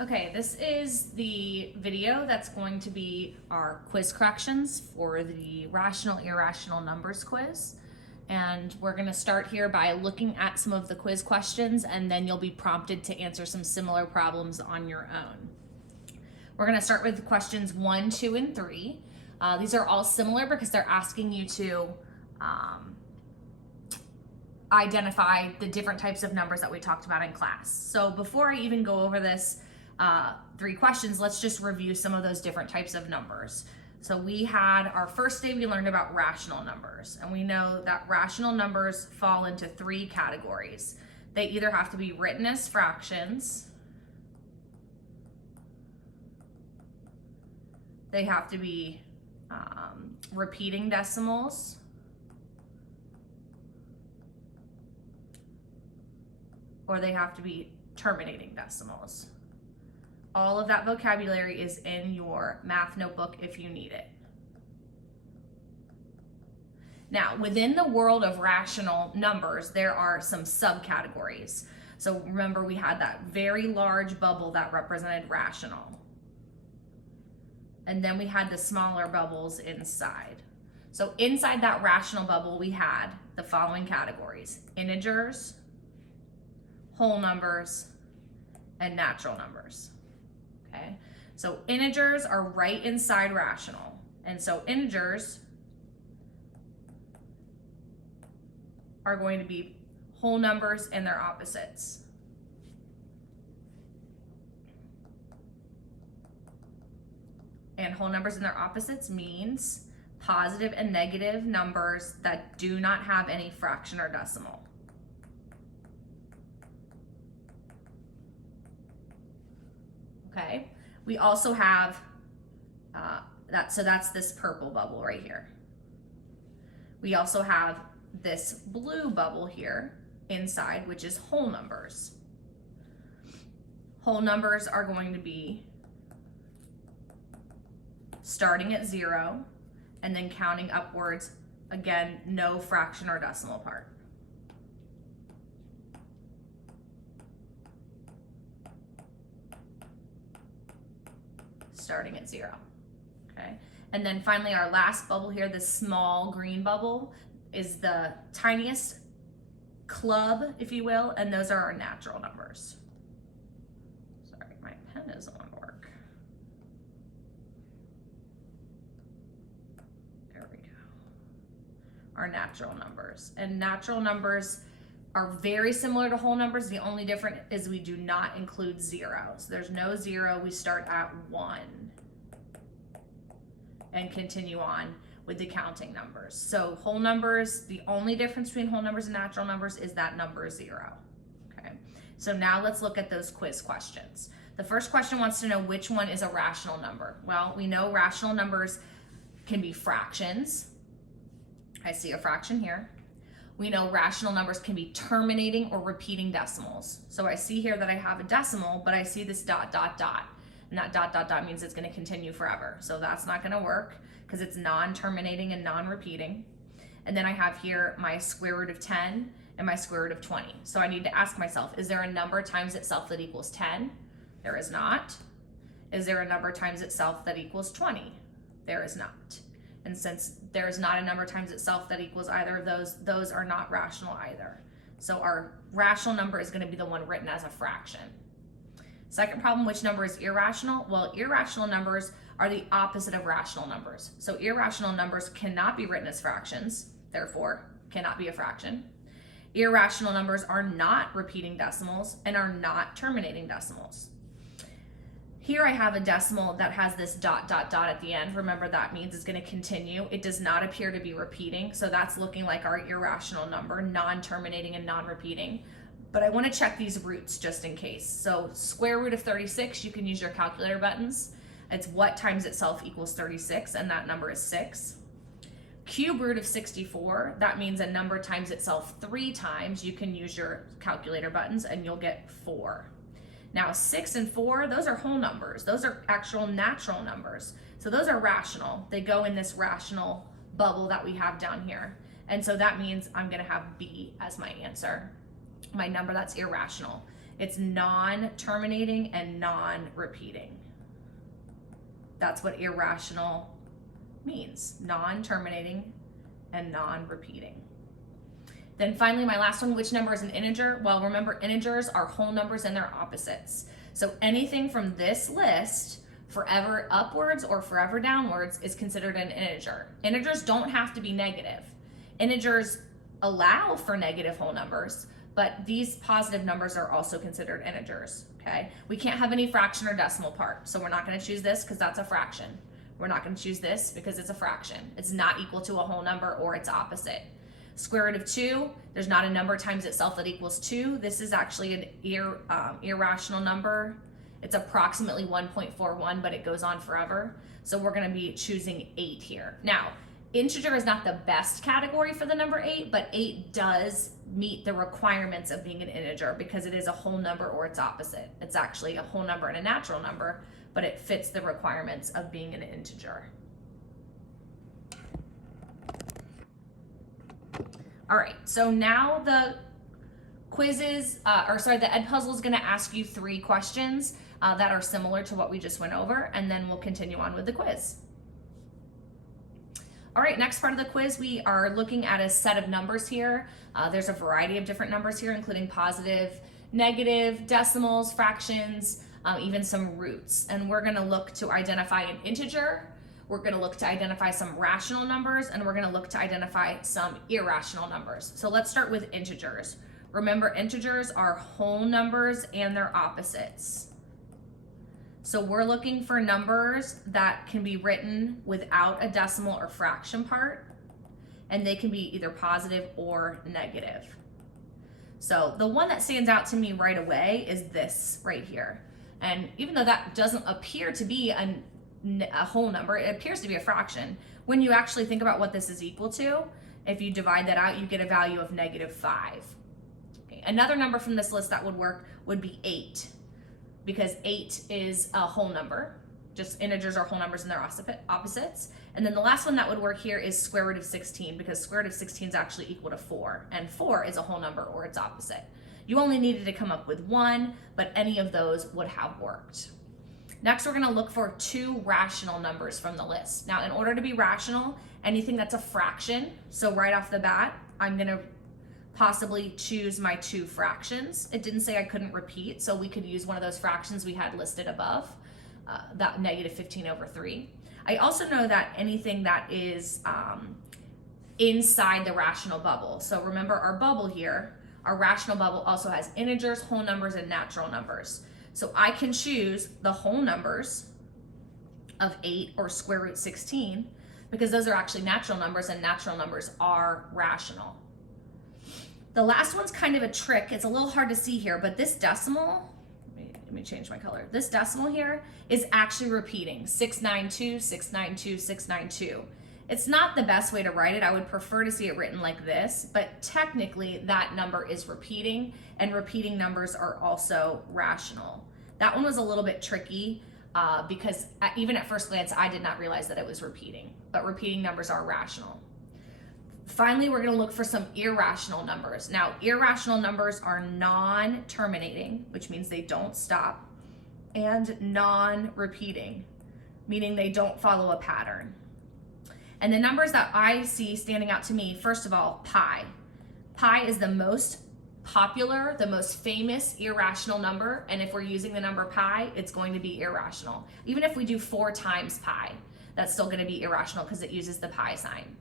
Okay, this is the video that's going to be our quiz corrections for the rational irrational numbers quiz. And we're going to start here by looking at some of the quiz questions, and then you'll be prompted to answer some similar problems on your own. We're going to start with questions 1, 2, and 3. These are all similar because they're asking you to identify the different types of numbers that we talked about in class. So before I even go over this 3 questions, let's just review some of those different types of numbers. So we had our first day, we learned about rational numbers, and we know that rational numbers fall into 3 categories. They either have to be written as fractions, they have to be repeating decimals, or they have to be terminating decimals. All of that vocabulary is in your math notebook if you need it. Now, within the world of rational numbers, there are some subcategories. So remember, we had that very large bubble that represented rational. And then we had the smaller bubbles inside. So inside that rational bubble, we had the following categories: integers, whole numbers, and natural numbers. Okay, so integers are right inside rational. And so integers are going to be whole numbers and their opposites. And whole numbers and their opposites means positive and negative numbers that do not have any fraction or decimal. Okay, we also have so that's this purple bubble right here. We also have this blue bubble here inside, which is whole numbers. Whole numbers are going to be starting at 0 and then counting upwards. Again, no fraction or decimal part. Starting at 0. Okay, and then finally our last bubble here, this small green bubble, is the tiniest club, if you will, and those are our natural numbers. Sorry, my pen doesn't want to work. There we go. Our natural numbers. And natural numbers are very similar to whole numbers. The only difference is we do not include 0. So there's no 0. We start at 1 and continue on with the counting numbers. So whole numbers, the only difference between whole numbers and natural numbers is that number 0. Okay, so now let's look at those quiz questions. The first question wants to know which one is a rational number. Well, we know rational numbers can be fractions. I see a fraction here. We know rational numbers can be terminating or repeating decimals. So I see here that I have a decimal, but I see this dot, dot, dot. And that dot, dot, dot means it's going to continue forever. So that's not going to work because it's non-terminating and non-repeating. And then I have here my square root of 10 and my square root of 20. So I need to ask myself, is there a number times itself that equals 10? There is not. Is there a number times itself that equals 20? There is not. And since there is not a number times itself that equals either of those are not rational either. So our rational number is going to be the one written as a fraction. Second problem, which number is irrational? Well, irrational numbers are the opposite of rational numbers. So irrational numbers cannot be written as fractions, therefore cannot be a fraction. Irrational numbers are not repeating decimals and are not terminating decimals. Here I have a decimal that has this dot, dot, dot at the end. Remember, that means it's going to continue. It does not appear to be repeating, so that's looking like our irrational number, non-terminating and non-repeating. But I want to check these roots just in case. So square root of 36, you can use your calculator buttons. It's what times itself equals 36, and that number is 6. Cube root of 64, that means a number times itself 3 times. You can use your calculator buttons and you'll get 4. Now 6 and 4, those are whole numbers. Those are actual natural numbers. So those are rational. They go in this rational bubble that we have down here. And so that means I'm going to have B as my answer, my number that's irrational. It's non-terminating and non-repeating. That's what irrational means, non-terminating and non-repeating. Then finally, my last one, which number is an integer? Well, remember, integers are whole numbers and their opposites. So anything from this list, forever upwards or forever downwards, is considered an integer. Integers don't have to be negative. Integers allow for negative whole numbers, but these positive numbers are also considered integers, okay? We can't have any fraction or decimal part, so we're not gonna choose this because that's a fraction. We're not gonna choose this because it's a fraction. It's not equal to a whole number or its opposite. Square root of 2, there's not a number times itself that equals 2. This is actually an irrational number. It's approximately 1.41, but it goes on forever. So we're gonna be choosing 8 here. Now, integer is not the best category for the number 8, but 8 does meet the requirements of being an integer because it is a whole number or its opposite. It's actually a whole number and a natural number, but it fits the requirements of being an integer. All right, so now the quizzes, the Edpuzzle is gonna ask you 3 questions that are similar to what we just went over, and then we'll continue on with the quiz. All right, next part of the quiz, we are looking at a set of numbers here. There's a variety of different numbers here, including positive, negative, decimals, fractions, even some roots. And we're gonna look to identify an integer, we're gonna look to identify some rational numbers, and we're gonna look to identify some irrational numbers. So let's start with integers. Remember, integers are whole numbers and their opposites. So we're looking for numbers that can be written without a decimal or fraction part, and they can be either positive or negative. So the one that stands out to me right away is this right here. And even though that doesn't appear to be a whole number, it appears to be a fraction. When you actually think about what this is equal to, if you divide that out, you get a value of -5. Okay. Another number from this list that would work would be 8, because 8 is a whole number. Just integers are whole numbers and their opposites. And then the last one that would work here is square root of 16, because square root of 16 is actually equal to 4, and 4 is a whole number or its opposite. You only needed to come up with one, but any of those would have worked. Next, we're gonna look for 2 rational numbers from the list. Now, in order to be rational, anything that's a fraction, so right off the bat, I'm gonna possibly choose my 2 fractions. It didn't say I couldn't repeat, so we could use one of those fractions we had listed above, that -15/3. I also know that anything that is inside the rational bubble, so remember our bubble here, our rational bubble also has integers, whole numbers, and natural numbers. So I can choose the whole numbers of 8 or square root 16 because those are actually natural numbers, and natural numbers are rational. The last one's kind of a trick. It's a little hard to see here, but this decimal, let me change my color. This decimal here is actually repeating, 692, 692, 692. It's not the best way to write it. I would prefer to see it written like this, but technically that number is repeating, and repeating numbers are also rational. That one was a little bit tricky because even at first glance, I did not realize that it was repeating, but repeating numbers are rational. Finally, we're gonna look for some irrational numbers. Now, irrational numbers are non-terminating, which means they don't stop, and non-repeating, meaning they don't follow a pattern. And the numbers that I see standing out to me, first of all, pi. Pi is the most popular, the most famous irrational number, and if we're using the number pi, it's going to be irrational. Even if we do 4 times pi, that's still gonna be irrational because it uses the pi sign.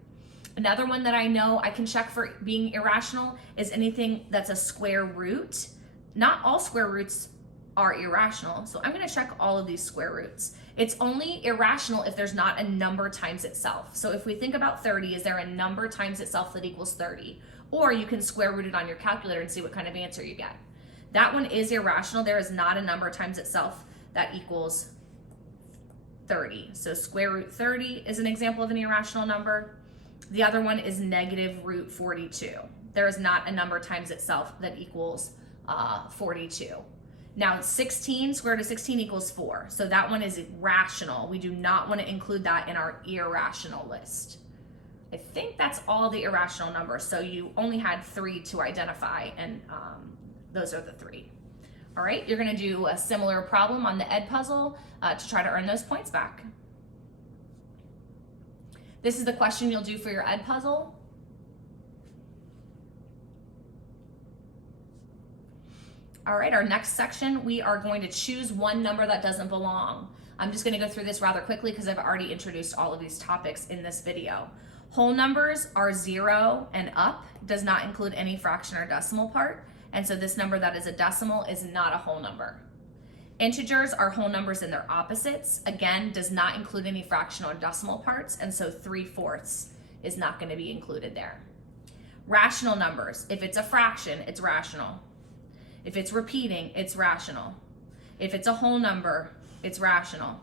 Another one that I know I can check for being irrational is anything that's a square root. Not all square roots are irrational, so I'm gonna check all of these square roots. It's only irrational if there's not a number times itself. So if we think about 30, is there a number times itself that equals 30? Or you can square root it on your calculator and see what kind of answer you get. That one is irrational. There is not a number times itself that equals 30. So square root 30 is an example of an irrational number. The other one is negative root 42. There is not a number times itself that equals 42. Now 16, square root of 16 equals 4. So that one is rational. We do not want to include that in our irrational list. I think that's all the irrational numbers. So you only had 3 to identify, and those are the 3. All right, you're gonna do a similar problem on the Edpuzzle to try to earn those points back. This is the question you'll do for your Edpuzzle. All right, our next section, we are going to choose one number that doesn't belong. I'm just gonna go through this rather quickly because I've already introduced all of these topics in this video. Whole numbers are 0 and up, does not include any fraction or decimal part. And so this number that is a decimal is not a whole number. Integers are whole numbers and their opposites. Again, does not include any fractional or decimal parts. And so 3/4 is not gonna be included there. Rational numbers, if it's a fraction, it's rational. If it's repeating, it's rational. If it's a whole number, it's rational.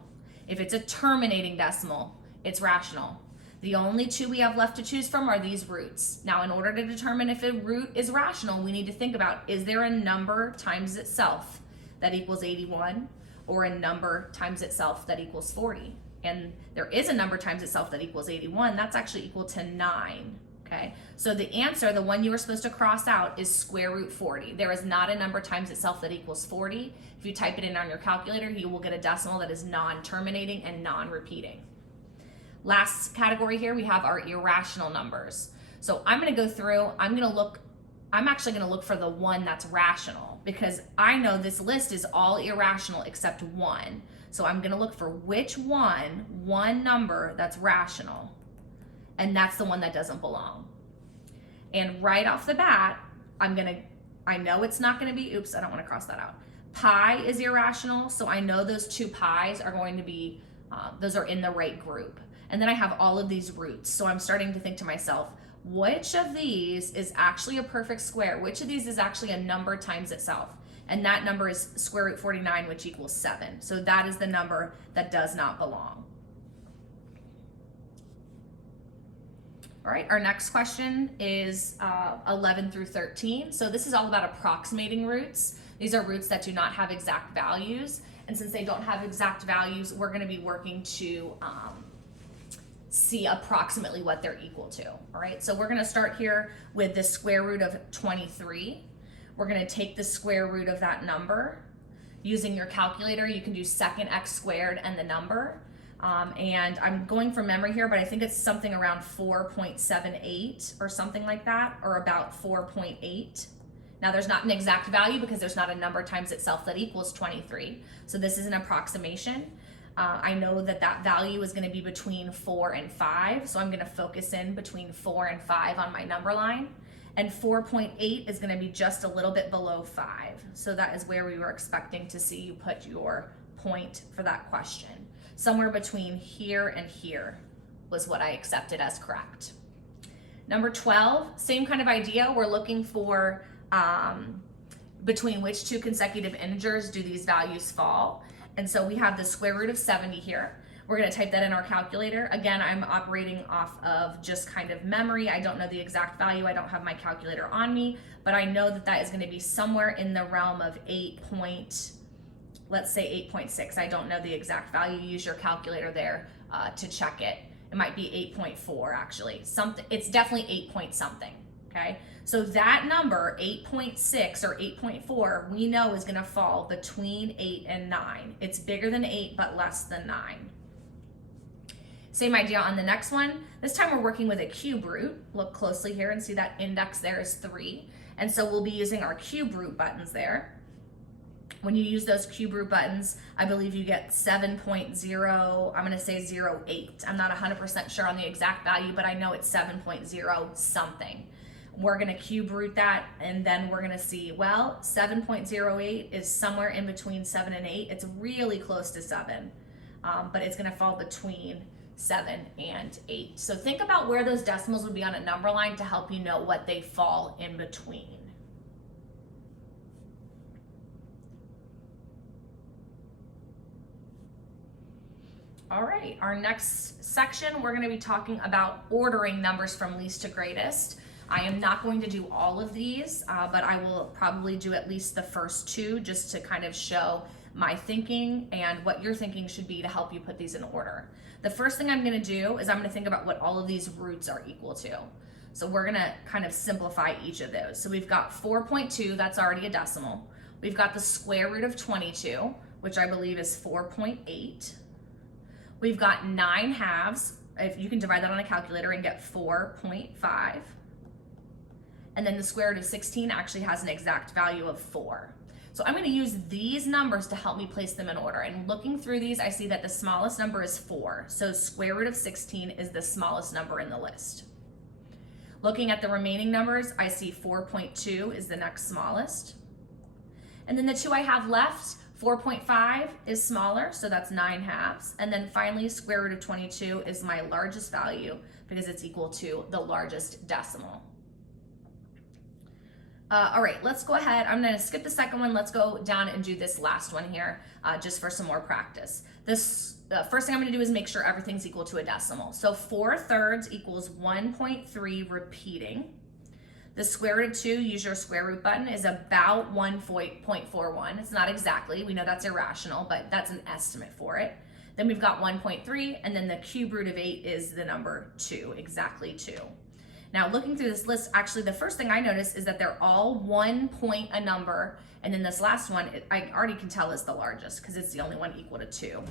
If it's a terminating decimal, it's rational. The only two we have left to choose from are these roots. Now, in order to determine if a root is rational, we need to think about, is there a number times itself that equals 81, or a number times itself that equals 40? And there is a number times itself that equals 81. That's actually equal to 9. Okay, so the answer, the one you were supposed to cross out, is square root 40. There is not a number times itself that equals 40. If you type it in on your calculator, you will get a decimal that is non-terminating and non-repeating. Last category here, we have our irrational numbers. So I'm gonna go through, I'm actually gonna look for the one that's rational, because I know this list is all irrational except one. So I'm gonna look for which one number that's rational, and that's the one that doesn't belong. And right off the bat, I know it's not gonna be, oops, I don't wanna cross that out. Pi is irrational, so I know those two pi's are going to be, those are in the right group. And then I have all of these roots. So I'm starting to think to myself, which of these is actually a perfect square? Which of these is actually a number times itself? And that number is square root 49, which equals 7. So that is the number that does not belong. All right, our next question is 11 through 13. So this is all about approximating roots. These are roots that do not have exact values. And since they don't have exact values, we're gonna be working to see approximately what they're equal to. All right, so we're gonna start here with the square root of 23. We're gonna take the square root of that number. Using your calculator, you can do second x squared and the number. And I'm going from memory here, but I think it's something around 4.78 or something like that, or about 4.8. Now there's not an exact value because there's not a number times itself that equals 23. So this is an approximation. I know that that value is gonna be between 4 and 5. So I'm gonna focus in between 4 and 5 on my number line. And 4.8 is gonna be just a little bit below 5. So that is where we were expecting to see you put your point for that question. Somewhere between here and here was what I accepted as correct. Number 12, same kind of idea. We're looking for between which two consecutive integers do these values fall. And so we have the square root of 70 here. We're gonna type that in our calculator. Again, I'm operating off of just kind of memory. I don't know the exact value. I don't have my calculator on me, but I know that that is gonna be somewhere in the realm of let's say 8.6. I don't know the exact value. Use your calculator there to check it. It might be 8.4 actually. It's definitely 8 point something, okay? So that number, 8.6 or 8.4, we know is gonna fall between 8 and 9. It's bigger than 8, but less than 9. Same idea on the next one. This time we're working with a cube root. Look closely here and see that index there is 3. And so we'll be using our cube root buttons there. When you use those cube root buttons, I believe you get 7.0, I'm gonna say 0.8. I'm not 100% sure on the exact value, but I know it's 7.0 something. We're gonna cube root that, and then we're gonna see, well, 7.08 is somewhere in between 7 and 8. It's really close to 7, but it's gonna fall between 7 and 8. So think about where those decimals would be on a number line to help you know what they fall in between. All right, our next section, we're gonna be talking about ordering numbers from least to greatest. I am not going to do all of these, but I will probably do at least the first two just to kind of show my thinking and what your thinking should be to help you put these in order. The first thing I'm gonna do is I'm gonna think about what all of these roots are equal to. So we're gonna kind of simplify each of those. So we've got 4.2, that's already a decimal. We've got the square root of 22, which I believe is 4.8. We've got 9 halves. If you can divide that on a calculator and get 4.5. And then the square root of 16 actually has an exact value of 4. So I'm going to use these numbers to help me place them in order. And looking through these, I see that the smallest number is 4. So square root of 16 is the smallest number in the list. Looking at the remaining numbers, I see 4.2 is the next smallest. And then the 2 I have left, 4.5 is smaller, so that's 9 halves. And then finally, square root of 22 is my largest value because it's equal to the largest decimal. All right, let's go ahead. I'm gonna skip the second one. Let's go down and do this last one here just for some more practice. This first thing I'm gonna do is make sure everything's equal to a decimal. So 4/3 equals 1.3 repeating. The square root of 2, use your square root button, is about 1.41. It's not exactly, we know that's irrational, but that's an estimate for it. Then we've got 1.3, and then the cube root of 8 is the number 2, exactly 2. Now, looking through this list, actually, the first thing I notice is that they're all 1 point a number, and then this last one, I already can tell is the largest because it's the only one equal to 2.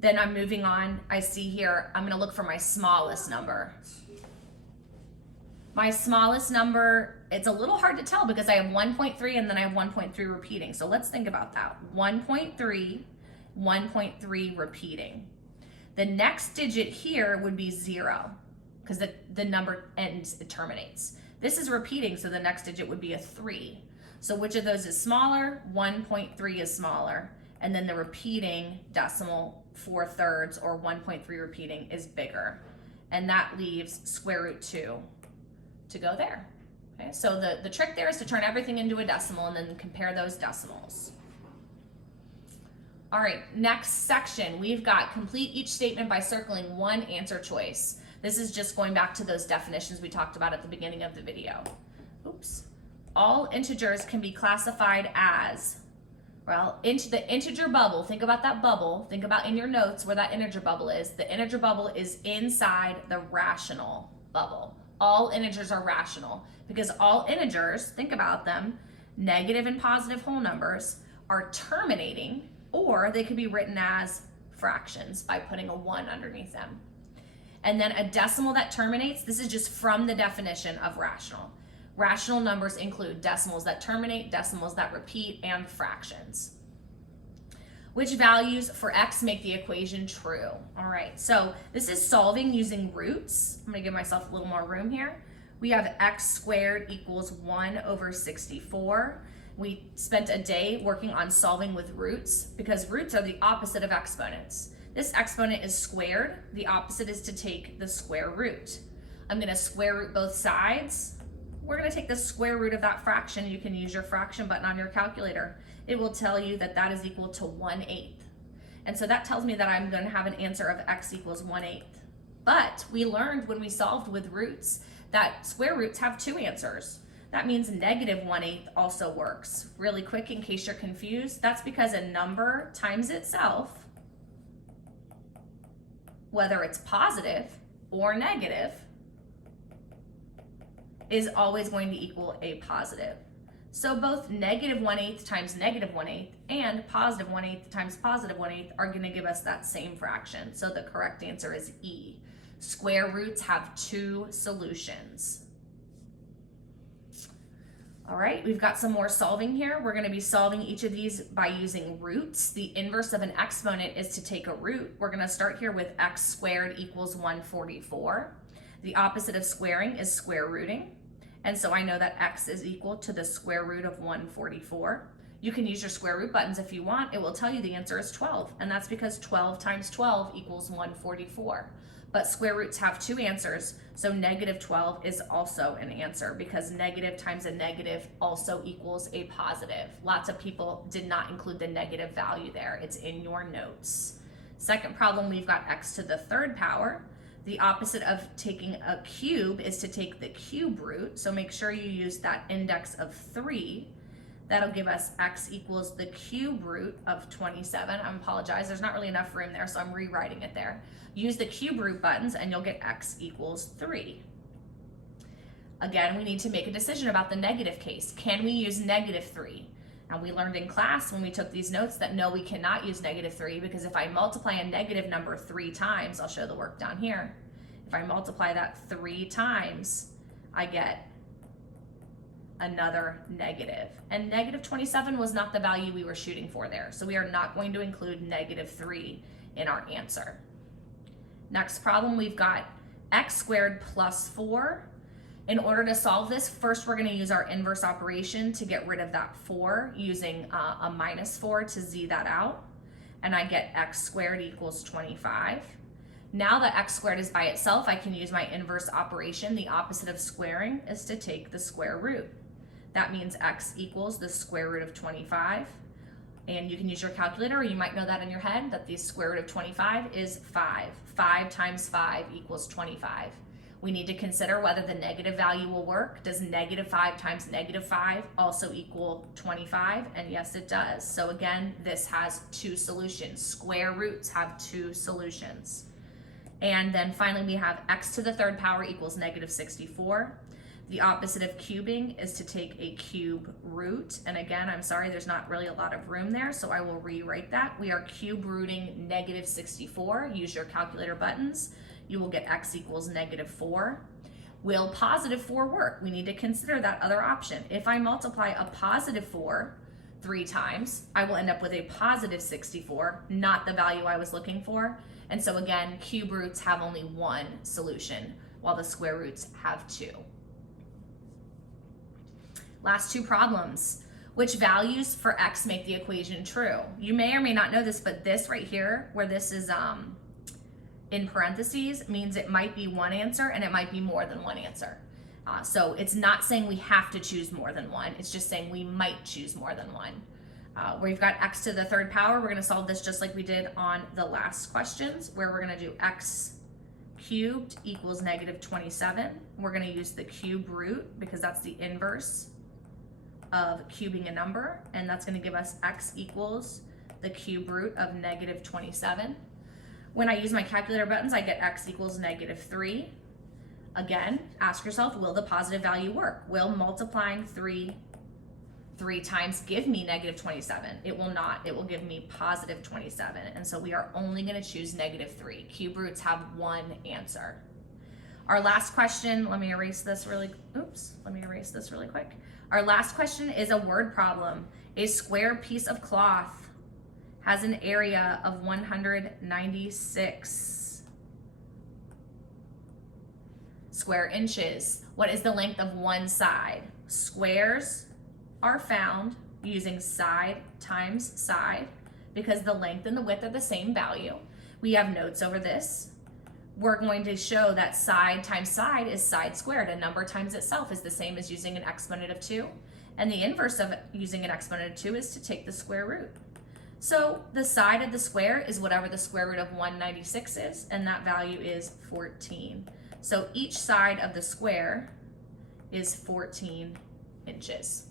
Then I'm moving on. I see here, I'm gonna look for my smallest number. My smallest number, it's a little hard to tell because I have 1.3 and then I have 1.3 repeating. So let's think about that. 1.3, 1.3 repeating. The next digit here would be 0. Because the number ends, it terminates. This is repeating, so the next digit would be a 3. So which of those is smaller? 1.3 is smaller. And then the repeating decimal 4/3 or 1.3 repeating is bigger. And that leaves square root 2 to go there. Okay, so the trick there is to turn everything into a decimal and then compare those decimals. All right, next section, we've got complete each statement by circling one answer choice. This is just going back to those definitions we talked about at the beginning of the video. Oops. All integers can be classified as, well, into the integer bubble. Think about that bubble. Think about in your notes where that integer bubble is. The integer bubble is inside the rational bubble. All integers are rational because all integers, think about them, negative and positive whole numbers, are terminating, or they could be written as fractions by putting a 1 underneath them. And then a decimal that terminates, this is just from the definition of rational. Rational numbers include decimals that terminate, decimals that repeat, and fractions. Which values for x make the equation true? All right, so this is solving using roots. I'm gonna give myself a little more room here. We have x squared equals 1/64. We spent a day working on solving with roots because roots are the opposite of exponents. This exponent is squared. The opposite is to take the square root. I'm gonna square root both sides. We're gonna take the square root of that fraction. You can use your fraction button on your calculator. It will tell you that that is equal to 1/8. And so that tells me that I'm gonna have an answer of x equals 1/8. But we learned when we solved with roots that square roots have 2 answers. That means -1/8 also works. Really quick, in case you're confused, that's because a number times itself, whether it's positive or negative, is always going to equal a positive. So both -1/8 times -1/8 and +1/8 times +1/8 are going to give us that same fraction. So the correct answer is E. Square roots have 2 solutions. All right, we've got some more solving here. We're gonna be solving each of these by using roots. The inverse of an exponent is to take a root. We're gonna start here with x squared equals 144. The opposite of squaring is square rooting. And so I know that x is equal to the square root of 144. You can use your square root buttons if you want. It will tell you the answer is 12. And that's because 12 times 12 equals 144. But square roots have 2 answers, so -12 is also an answer because negative times a negative also equals a positive. Lots of people did not include the negative value there. It's in your notes. Second problem, we've got x to the 3rd power. The opposite of taking a cube is to take the cube root, so make sure you use that index of 3. That'll give us x equals the cube root of 27. I apologize, there's not really enough room there, so I'm rewriting it there. Use the cube root buttons and you'll get x equals 3. Again, we need to make a decision about the negative case. Can we use -3? And we learned in class when we took these notes that no, we cannot use -3, because if I multiply a negative number 3 times, I'll show the work down here. If I multiply that 3 times, I get another negative. And -27 was not the value we were shooting for there. So we are not going to include -3 in our answer. Next problem, we've got x squared plus 4. In order to solve this, first we're going to use our inverse operation to get rid of that 4 using a -4 to z that out. And I get x squared equals 25. Now that x squared is by itself, I can use my inverse operation. The opposite of squaring is to take the square root. That means x equals the square root of 25. And you can use your calculator, or you might know that in your head, that the square root of 25 is 5. 5 times 5 equals 25. We need to consider whether the negative value will work. Does -5 times -5 also equal 25? And yes, it does. So again, this has 2 solutions. Square roots have 2 solutions. And then finally, we have x to the 3rd power equals -64. The opposite of cubing is to take a cube root. And again, I'm sorry, there's not really a lot of room there, so I will rewrite that. We are cube rooting -64. Use your calculator buttons. You will get x equals -4. Will +4 work? We need to consider that other option. If I multiply a +4 3 times, I will end up with a +64, not the value I was looking for. And so again, cube roots have only 1 solution, while the square roots have 2. Last 2 problems. Which values for x make the equation true? You may or may not know this, but this right here, where this is in parentheses, means it might be 1 answer and it might be more than 1 answer. So it's not saying we have to choose more than 1. It's just saying we might choose more than 1. We've got x to the 3rd power. We're going to solve this just like we did on the last questions, where we're going to do x cubed equals -27. We're going to use the cube root because that's the inverse of cubing a number, and that's going to give us x equals the cube root of -27. When I use my calculator buttons, I get x equals -3. Again, ask yourself, will the positive value work? Will multiplying 3 times give me -27? It will not. It will give me +27. And so we are only going to choose -3. Cube roots have 1 answer. Our last question, let me erase this really quick. Our last question is a word problem. A square piece of cloth has an area of 196 square inches. What is the length of one side? Squares are found using side times side because the length and the width are the same value. We have notes over this. We're going to show that side times side is side squared. A number times itself is the same as using an exponent of 2. And the inverse of using an exponent of 2 is to take the square root. So the side of the square is whatever the square root of 196 is, and that value is 14. So each side of the square is 14 inches.